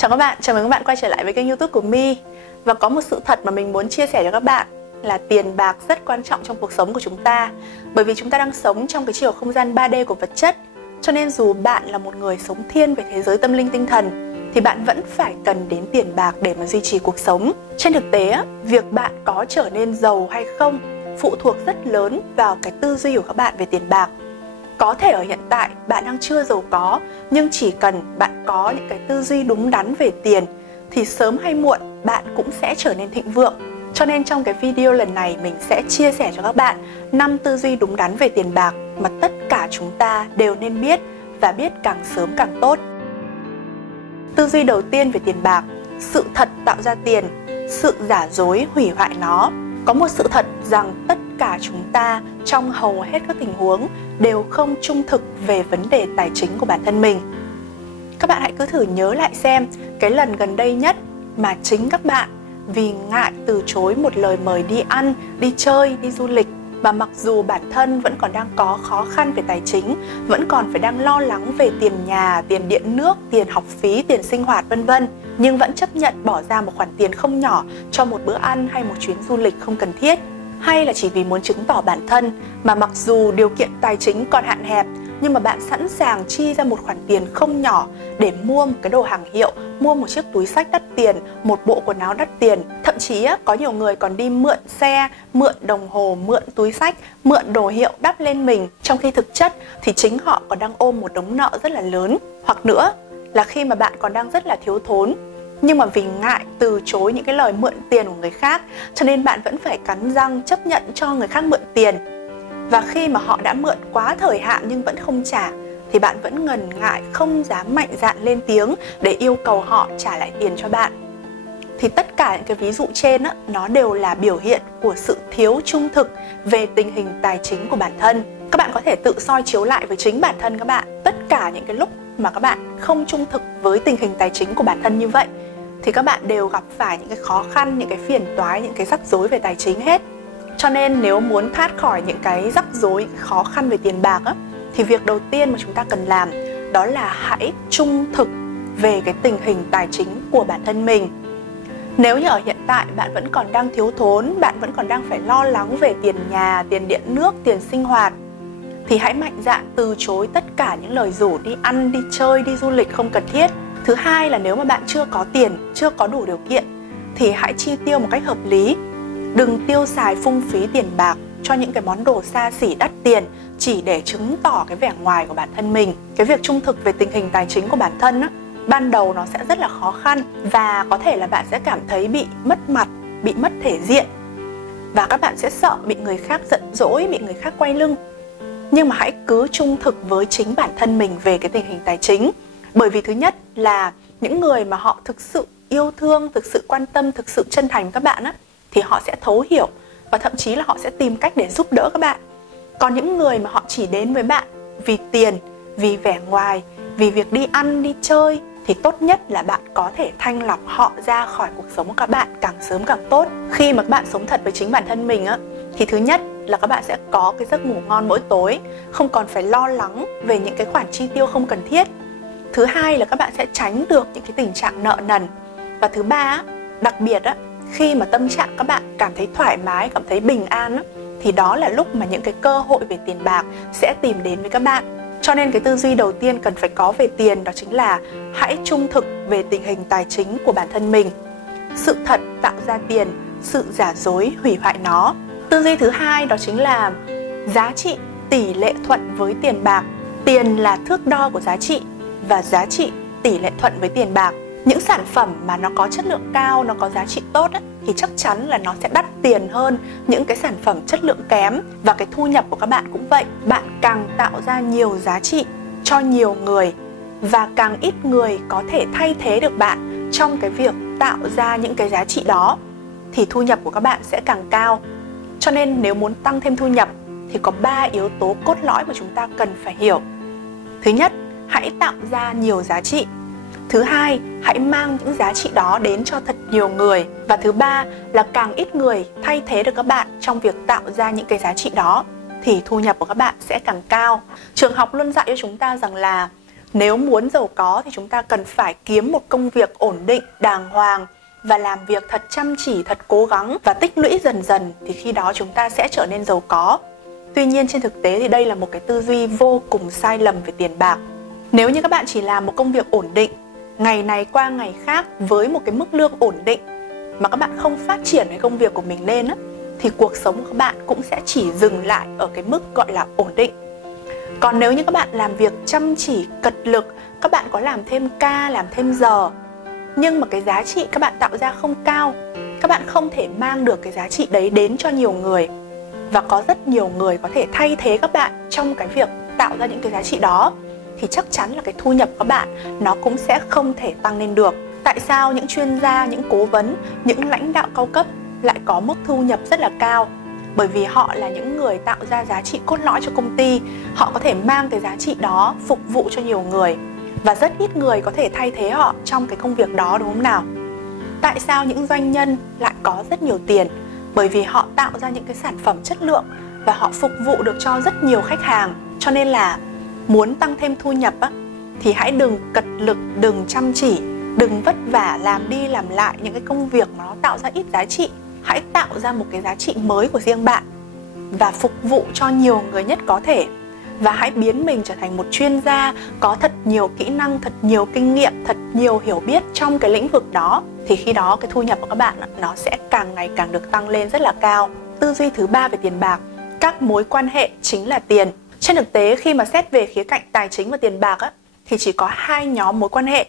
Chào các bạn, chào mừng các bạn quay trở lại với kênh YouTube của My. Và có một sự thật mà mình muốn chia sẻ cho các bạn là tiền bạc rất quan trọng trong cuộc sống của chúng ta. Bởi vì chúng ta đang sống trong cái chiều không gian 3D của vật chất. Cho nên dù bạn là một người sống thiên về thế giới tâm linh tinh thần thì bạn vẫn phải cần đến tiền bạc để mà duy trì cuộc sống. Trên thực tế, việc bạn có trở nên giàu hay không phụ thuộc rất lớn vào cái tư duy của các bạn về tiền bạc. Có thể ở hiện tại bạn đang chưa giàu có, nhưng chỉ cần bạn có những cái tư duy đúng đắn về tiền thì sớm hay muộn bạn cũng sẽ trở nên thịnh vượng. Cho nên trong cái video lần này mình sẽ chia sẻ cho các bạn 5 tư duy đúng đắn về tiền bạc mà tất cả chúng ta đều nên biết, và biết càng sớm càng tốt. Tư duy đầu tiên về tiền bạc: sự thật tạo ra tiền, sự giả dối hủy hoại nó. Có một sự thật rằng tất cả chúng ta trong hầu hết các tình huống đều không trung thực về vấn đề tài chính của bản thân mình. Các bạn hãy cứ thử nhớ lại xem cái lần gần đây nhất mà chính các bạn vì ngại từ chối một lời mời đi ăn, đi chơi, đi du lịch, mà mặc dù bản thân vẫn còn đang có khó khăn về tài chính, vẫn còn phải đang lo lắng về tiền nhà, tiền điện nước, tiền học phí, tiền sinh hoạt vân vân, nhưng vẫn chấp nhận bỏ ra một khoản tiền không nhỏ cho một bữa ăn hay một chuyến du lịch không cần thiết. Hay là chỉ vì muốn chứng tỏ bản thân mà mặc dù điều kiện tài chính còn hạn hẹp, nhưng mà bạn sẵn sàng chi ra một khoản tiền không nhỏ để mua một cái đồ hàng hiệu, mua một chiếc túi xách đắt tiền, một bộ quần áo đắt tiền. Thậm chí có nhiều người còn đi mượn xe, mượn đồng hồ, mượn túi xách, mượn đồ hiệu đắp lên mình, trong khi thực chất thì chính họ còn đang ôm một đống nợ rất là lớn. Hoặc nữa là khi mà bạn còn đang rất là thiếu thốn, nhưng mà vì ngại từ chối những cái lời mượn tiền của người khác, cho nên bạn vẫn phải cắn răng chấp nhận cho người khác mượn tiền. Và khi mà họ đã mượn quá thời hạn nhưng vẫn không trả, thì bạn vẫn ngần ngại, không dám mạnh dạn lên tiếng để yêu cầu họ trả lại tiền cho bạn. Thì tất cả những cái ví dụ trên nó đều là biểu hiện của sự thiếu trung thực về tình hình tài chính của bản thân. Các bạn có thể tự soi chiếu lại với chính bản thân các bạn. Tất cả những cái lúc mà các bạn không trung thực với tình hình tài chính của bản thân như vậy thì các bạn đều gặp phải những cái khó khăn, những cái phiền toái, những cái rắc rối về tài chính hết. Cho nên nếu muốn thoát khỏi những cái rắc rối, khó khăn về tiền bạc thì việc đầu tiên mà chúng ta cần làm đó là hãy trung thực về cái tình hình tài chính của bản thân mình. Nếu như ở hiện tại bạn vẫn còn đang thiếu thốn, bạn vẫn còn đang phải lo lắng về tiền nhà, tiền điện nước, tiền sinh hoạt, thì hãy mạnh dạn từ chối tất cả những lời rủ đi ăn, đi chơi, đi du lịch không cần thiết. Thứ hai là nếu mà bạn chưa có tiền, chưa có đủ điều kiện thì hãy chi tiêu một cách hợp lý. Đừng tiêu xài phung phí tiền bạc cho những cái món đồ xa xỉ đắt tiền chỉ để chứng tỏ cái vẻ ngoài của bản thân mình. Cái việc trung thực về tình hình tài chính của bản thân ban đầu nó sẽ rất là khó khăn, và có thể là bạn sẽ cảm thấy bị mất mặt, bị mất thể diện, và các bạn sẽ sợ bị người khác giận dỗi, bị người khác quay lưng. Nhưng mà hãy cứ trung thực với chính bản thân mình về cái tình hình tài chính. Bởi vì thứ nhất là những người mà họ thực sự yêu thương, thực sự quan tâm, thực sự chân thành với các bạn thì họ sẽ thấu hiểu, và thậm chí là họ sẽ tìm cách để giúp đỡ các bạn. Còn những người mà họ chỉ đến với bạn vì tiền, vì vẻ ngoài, vì việc đi ăn, đi chơi, thì tốt nhất là bạn có thể thanh lọc họ ra khỏi cuộc sống của các bạn càng sớm càng tốt. Khi mà các bạn sống thật với chính bản thân mình thì thứ nhất là các bạn sẽ có cái giấc ngủ ngon mỗi tối, không còn phải lo lắng về những cái khoản chi tiêu không cần thiết. Thứ hai là các bạn sẽ tránh được những cái tình trạng nợ nần. Và thứ ba, đặc biệt khi mà tâm trạng các bạn cảm thấy thoải mái, cảm thấy bình an thì đó là lúc mà những cái cơ hội về tiền bạc sẽ tìm đến với các bạn. Cho nên cái tư duy đầu tiên cần phải có về tiền đó chính là hãy trung thực về tình hình tài chính của bản thân mình. Sự thật tạo ra tiền, sự giả dối hủy hoại nó. Tư duy thứ hai đó chính là giá trị tỷ lệ thuận với tiền bạc. Tiền là thước đo của giá trị, và giá trị tỷ lệ thuận với tiền bạc. Những sản phẩm mà nó có chất lượng cao, nó có giá trị tốt thì chắc chắn là nó sẽ đắt tiền hơn những cái sản phẩm chất lượng kém. Và cái thu nhập của các bạn cũng vậy. Bạn càng tạo ra nhiều giá trị cho nhiều người, và càng ít người có thể thay thế được bạn trong cái việc tạo ra những cái giá trị đó, thì thu nhập của các bạn sẽ càng cao. Cho nên nếu muốn tăng thêm thu nhập thì có 3 yếu tố cốt lõi mà chúng ta cần phải hiểu. Thứ nhất, hãy tạo ra nhiều giá trị. Thứ hai, hãy mang những giá trị đó đến cho thật nhiều người. Và thứ ba là càng ít người thay thế được các bạn trong việc tạo ra những cái giá trị đó thì thu nhập của các bạn sẽ càng cao. Trường học luôn dạy cho chúng ta rằng là Nếu muốn giàu có thì chúng ta cần phải kiếm một công việc ổn định, đàng hoàng và làm việc thật chăm chỉ, thật cố gắng và tích lũy dần dần, thì khi đó chúng ta sẽ trở nên giàu có. Tuy nhiên trên thực tế thì đây là một cái tư duy vô cùng sai lầm về tiền bạc. Nếu như các bạn chỉ làm một công việc ổn định, ngày này qua ngày khác với một cái mức lương ổn định mà các bạn không phát triển cái công việc của mình lên á, thì cuộc sống của các bạn cũng sẽ chỉ dừng lại ở cái mức gọi là ổn định. Còn nếu như các bạn làm việc chăm chỉ, cật lực, các bạn có làm thêm ca, làm thêm giờ, nhưng mà cái giá trị các bạn tạo ra không cao, các bạn không thể mang được cái giá trị đấy đến cho nhiều người, và có rất nhiều người có thể thay thế các bạn trong cái việc tạo ra những cái giá trị đó, thì chắc chắn là cái thu nhập của các bạn nó cũng sẽ không thể tăng lên được. Tại sao những chuyên gia, những cố vấn, những lãnh đạo cao cấp lại có mức thu nhập rất là cao? Bởi vì họ là những người tạo ra giá trị cốt lõi cho công ty. Họ có thể mang cái giá trị đó phục vụ cho nhiều người, và rất ít người có thể thay thế họ trong cái công việc đó, đúng không nào? Tại sao những doanh nhân lại có rất nhiều tiền? Bởi vì họ tạo ra những cái sản phẩm chất lượng và họ phục vụ được cho rất nhiều khách hàng. Cho nên là muốn tăng thêm thu nhập á, thì hãy đừng cật lực, đừng chăm chỉ, đừng vất vả làm đi làm lại những cái công việc mà nó tạo ra ít giá trị. Hãy tạo ra một cái giá trị mới của riêng bạn và phục vụ cho nhiều người nhất có thể. Và hãy biến mình trở thành một chuyên gia có thật nhiều kỹ năng, thật nhiều kinh nghiệm, thật nhiều hiểu biết trong cái lĩnh vực đó. Thì khi đó cái thu nhập của các bạn nó sẽ càng ngày càng được tăng lên rất là cao. Tư duy thứ ba về tiền bạc: các mối quan hệ chính là tiền. Trên thực tế khi mà xét về khía cạnh tài chính và tiền bạc á, thì chỉ có hai nhóm mối quan hệ.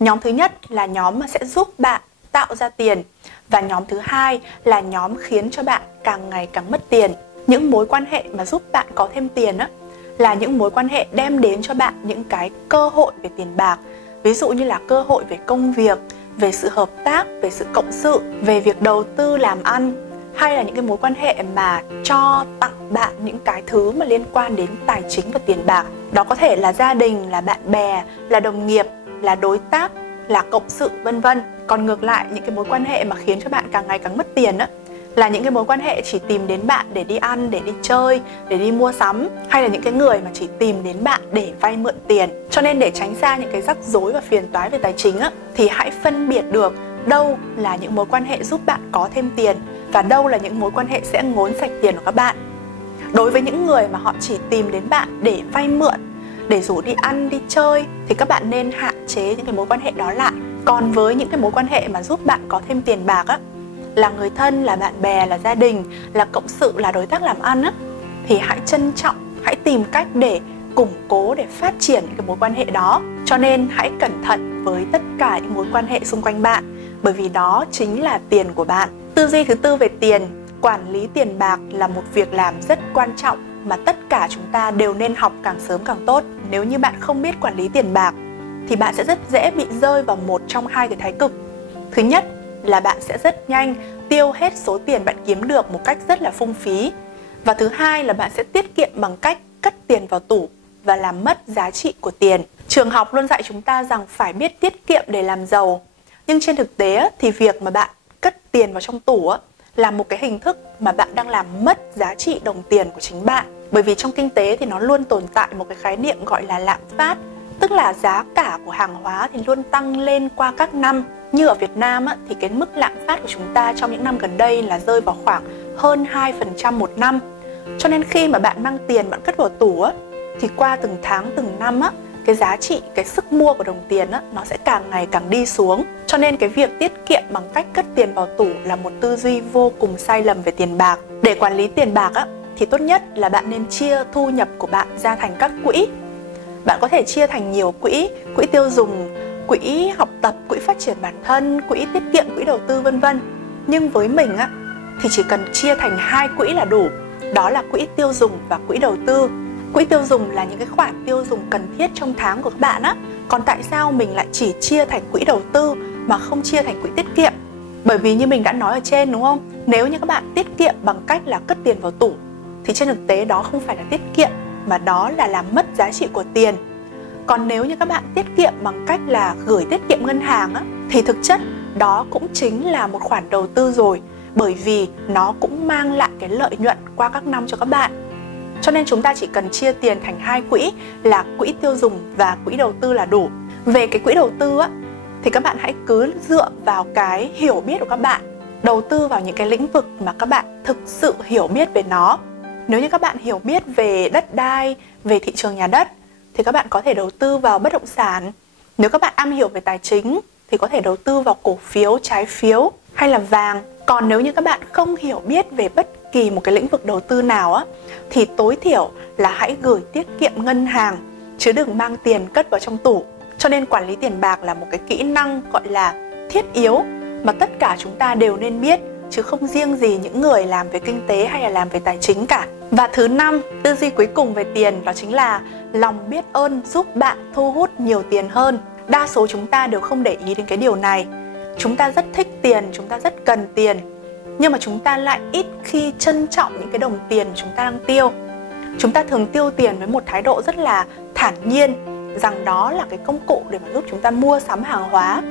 Nhóm thứ nhất là nhóm mà sẽ giúp bạn tạo ra tiền, và nhóm thứ hai là nhóm khiến cho bạn càng ngày càng mất tiền. Những mối quan hệ mà giúp bạn có thêm tiền á, là những mối quan hệ đem đến cho bạn những cái cơ hội về tiền bạc. Ví dụ như là cơ hội về công việc, về sự hợp tác, về sự cộng sự, về việc đầu tư làm ăn, hay là những cái mối quan hệ mà cho tặng bạn những cái thứ mà liên quan đến tài chính và tiền bạc. Đó có thể là gia đình, là bạn bè, là đồng nghiệp, là đối tác, là cộng sự, vân vân. Còn ngược lại, những cái mối quan hệ mà khiến cho bạn càng ngày càng mất tiền á, là những cái mối quan hệ chỉ tìm đến bạn để đi ăn, để đi chơi, để đi mua sắm, hay là những cái người mà chỉ tìm đến bạn để vay mượn tiền. Cho nên để tránh xa những cái rắc rối và phiền toái về tài chính á, thì hãy phân biệt được đâu là những mối quan hệ giúp bạn có thêm tiền và đâu là những mối quan hệ sẽ ngốn sạch tiền của các bạn. Đối với những người mà họ chỉ tìm đến bạn để vay mượn, để rủ đi ăn, đi chơi, thì các bạn nên hạn chế những cái mối quan hệ đó lại. Còn với những cái mối quan hệ mà giúp bạn có thêm tiền bạc á, là người thân, là bạn bè, là gia đình, là cộng sự, là đối tác làm ăn á, thì hãy trân trọng, hãy tìm cách để củng cố, để phát triển những cái mối quan hệ đó. Cho nên hãy cẩn thận với tất cả những mối quan hệ xung quanh bạn, bởi vì đó chính là tiền của bạn. Tư duy thứ tư về tiền: quản lý tiền bạc là một việc làm rất quan trọng mà tất cả chúng ta đều nên học càng sớm càng tốt. Nếu như bạn không biết quản lý tiền bạc thì bạn sẽ rất dễ bị rơi vào một trong hai cái thái cực. Thứ nhất là bạn sẽ rất nhanh tiêu hết số tiền bạn kiếm được một cách rất là phung phí. Và thứ hai là bạn sẽ tiết kiệm bằng cách cất tiền vào tủ và làm mất giá trị của tiền. Trường học luôn dạy chúng ta rằng phải biết tiết kiệm để làm giàu. Nhưng trên thực tế thì việc mà bạn cất tiền vào trong tủ là một cái hình thức mà bạn đang làm mất giá trị đồng tiền của chính bạn. Bởi vì trong kinh tế thì nó luôn tồn tại một cái khái niệm gọi là lạm phát, tức là giá cả của hàng hóa thì luôn tăng lên qua các năm. Như ở Việt Nam thì cái mức lạm phát của chúng ta trong những năm gần đây là rơi vào khoảng hơn 2% một năm. Cho nên khi mà bạn mang tiền bạn cất vào tủ thì qua từng tháng, từng năm cái giá trị, cái sức mua của đồng tiền nó sẽ càng ngày càng đi xuống. Cho nên cái việc tiết kiệm bằng cách cất tiền vào tủ là một tư duy vô cùng sai lầm về tiền bạc. Để quản lý tiền bạc thì tốt nhất là bạn nên chia thu nhập của bạn ra thành các quỹ. Bạn có thể chia thành nhiều quỹ: quỹ tiêu dùng, quỹ học tập, quỹ phát triển bản thân, quỹ tiết kiệm, quỹ đầu tư, vân vân. Nhưng với mình thì chỉ cần chia thành hai quỹ là đủ. Đó là quỹ tiêu dùng và quỹ đầu tư. Quỹ tiêu dùng là những cái khoản tiêu dùng cần thiết trong tháng của các bạn Còn tại sao mình lại chỉ chia thành quỹ đầu tư mà không chia thành quỹ tiết kiệm? Bởi vì như mình đã nói ở trên, đúng không? Nếu như các bạn tiết kiệm bằng cách là cất tiền vào tủ thì trên thực tế đó không phải là tiết kiệm, mà đó là làm mất giá trị của tiền. Còn nếu như các bạn tiết kiệm bằng cách là gửi tiết kiệm ngân hàng thì thực chất đó cũng chính là một khoản đầu tư rồi, bởi vì nó cũng mang lại cái lợi nhuận qua các năm cho các bạn. Cho nên chúng ta chỉ cần chia tiền thành 2 quỹ là quỹ tiêu dùng và quỹ đầu tư là đủ. Về cái quỹ đầu tư á, thì các bạn hãy cứ dựa vào cái hiểu biết của các bạn, đầu tư vào những cái lĩnh vực mà các bạn thực sự hiểu biết về nó. Nếu như các bạn hiểu biết về đất đai, về thị trường nhà đất thì các bạn có thể đầu tư vào bất động sản. Nếu các bạn am hiểu về tài chính thì có thể đầu tư vào cổ phiếu, trái phiếu hay là vàng. Còn nếu như các bạn không hiểu biết về bất kỳ một cái lĩnh vực đầu tư nào á, thì tối thiểu là hãy gửi tiết kiệm ngân hàng, chứ đừng mang tiền cất vào trong tủ. Cho nên quản lý tiền bạc là một cái kỹ năng gọi là thiết yếu mà tất cả chúng ta đều nên biết, chứ không riêng gì những người làm về kinh tế hay là làm về tài chính cả. Và thứ 5, tư duy cuối cùng về tiền đó chính là lòng biết ơn giúp bạn thu hút nhiều tiền hơn. Đa số chúng ta đều không để ý đến cái điều này. Chúng ta rất thích tiền, chúng ta rất cần tiền, nhưng mà chúng ta lại ít khi trân trọng những cái đồng tiền chúng ta đang tiêu. Chúng ta thường tiêu tiền với một thái độ rất là thản nhiên, rằng đó là cái công cụ để mà giúp chúng ta mua sắm hàng hóa.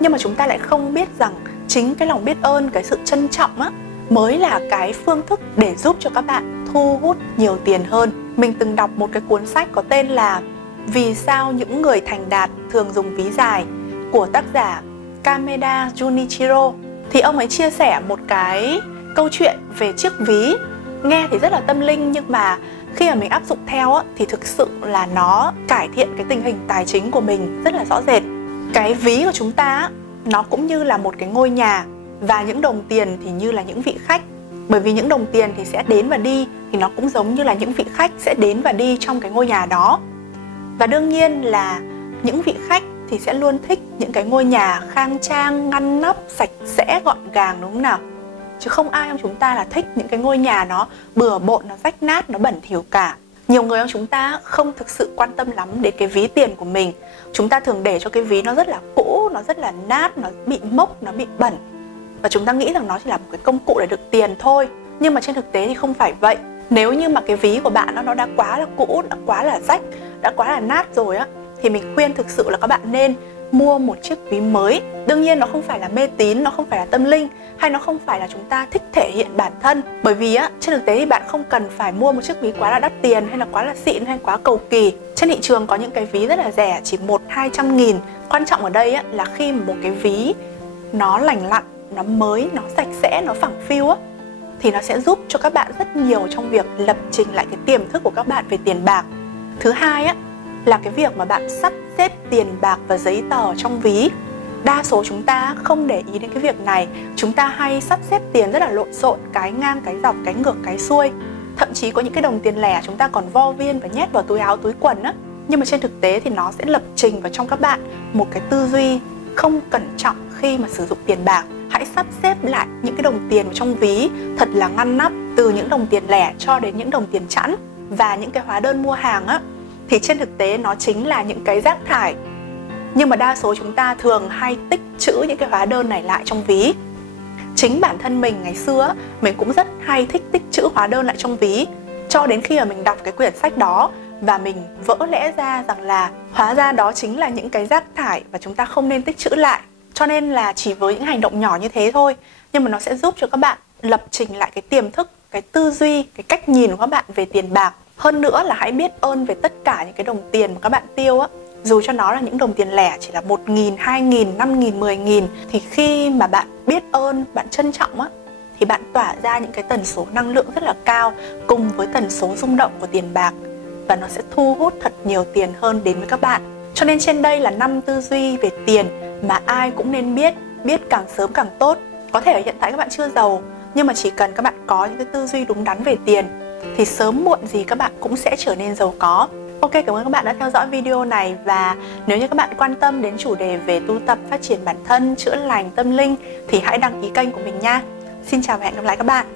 Nhưng mà chúng ta lại không biết rằng chính cái lòng biết ơn, cái sự trân trọng á, mới là cái phương thức để giúp cho các bạn thu hút nhiều tiền hơn. Mình từng đọc một cái cuốn sách có tên là Vì sao những người thành đạt thường dùng ví dài của tác giả Kameda Junichiro. Thì ông ấy chia sẻ một cái câu chuyện về chiếc ví. Nghe thì rất là tâm linh, nhưng mà khi mà mình áp dụng theo á, thì thực sự là nó cải thiện cái tình hình tài chính của mình rất là rõ rệt. Cái ví của chúng ta á, nó cũng như là một cái ngôi nhà, và những đồng tiền thì như là những vị khách. Bởi vì những đồng tiền thì sẽ đến và đi, thì nó cũng giống như là những vị khách sẽ đến và đi trong cái ngôi nhà đó. Và đương nhiên là những vị khách thì sẽ luôn thích những cái ngôi nhà khang trang, ngăn nắp, sạch sẽ, gọn gàng, đúng không nào? Chứ không ai trong chúng ta là thích những cái ngôi nhà nó bừa bộn, nó rách nát, nó bẩn thỉu cả. Nhiều người trong chúng ta không thực sự quan tâm lắm đến cái ví tiền của mình. Chúng ta thường để cho cái ví nó rất là cũ, nó rất là nát, nó bị mốc, nó bị bẩn. Và chúng ta nghĩ rằng nó chỉ là một cái công cụ để đựng tiền thôi. Nhưng mà trên thực tế thì không phải vậy. Nếu như mà cái ví của bạn nó đã quá là cũ, đã quá là rách, đã quá là nát rồi á, thì mình khuyên thực sự là các bạn nên mua một chiếc ví mới. Đương nhiên nó không phải là mê tín, nó không phải là tâm linh, hay nó không phải là chúng ta thích thể hiện bản thân. Bởi vì á, trên thực tế thì bạn không cần phải mua một chiếc ví quá là đắt tiền, hay là quá là xịn, hay quá cầu kỳ. Trên thị trường có những cái ví rất là rẻ, chỉ 100-200 nghìn. Quan trọng ở đây á, là khi một cái ví nó lành lặn, nó mới, nó sạch sẽ, nó phẳng phiu á, thì nó sẽ giúp cho các bạn rất nhiều trong việc lập trình lại cái tiềm thức của các bạn về tiền bạc. Thứ hai á, là cái việc mà bạn sắp xếp tiền bạc và giấy tờ trong ví. Đa số chúng ta không để ý đến cái việc này. Chúng ta hay sắp xếp tiền rất là lộn xộn, cái ngang, cái dọc, cái ngược, cái xuôi. Thậm chí có những cái đồng tiền lẻ chúng ta còn vo viên và nhét vào túi áo, túi quần á. Nhưng mà trên thực tế thì nó sẽ lập trình vào trong các bạn một cái tư duy không cẩn trọng khi mà sử dụng tiền bạc. Hãy sắp xếp lại những cái đồng tiền trong ví thật là ngăn nắp, từ những đồng tiền lẻ cho đến những đồng tiền chẵn. Và những cái hóa đơn mua hàng á, thì trên thực tế nó chính là những cái rác thải. Nhưng mà đa số chúng ta thường hay tích trữ những cái hóa đơn này lại trong ví. Chính bản thân mình ngày xưa, mình cũng rất hay thích tích trữ hóa đơn lại trong ví. Cho đến khi mà mình đọc cái quyển sách đó và mình vỡ lẽ ra rằng là hóa ra đó chính là những cái rác thải và chúng ta không nên tích trữ lại. Cho nên là chỉ với những hành động nhỏ như thế thôi, nhưng mà nó sẽ giúp cho các bạn lập trình lại cái tiềm thức, cái tư duy, cái cách nhìn của các bạn về tiền bạc. Hơn nữa là hãy biết ơn về tất cả những cái đồng tiền mà các bạn tiêu á. Dù cho nó là những đồng tiền lẻ chỉ là 1.000, 2.000, 5.000, 10.000, thì khi mà bạn biết ơn, bạn trân trọng á, thì bạn tỏa ra những cái tần số năng lượng rất là cao cùng với tần số rung động của tiền bạc, và nó sẽ thu hút thật nhiều tiền hơn đến với các bạn. Cho nên trên đây là 5 tư duy về tiền mà ai cũng nên biết càng sớm càng tốt. Có thể hiện tại các bạn chưa giàu, nhưng mà chỉ cần các bạn có những cái tư duy đúng đắn về tiền thì sớm muộn gì các bạn cũng sẽ trở nên giàu có. Ok, cảm ơn các bạn đã theo dõi video này. Và nếu như các bạn quan tâm đến chủ đề về tu tập, phát triển bản thân, chữa lành, tâm linh thì hãy đăng ký kênh của mình nha. Xin chào và hẹn gặp lại các bạn.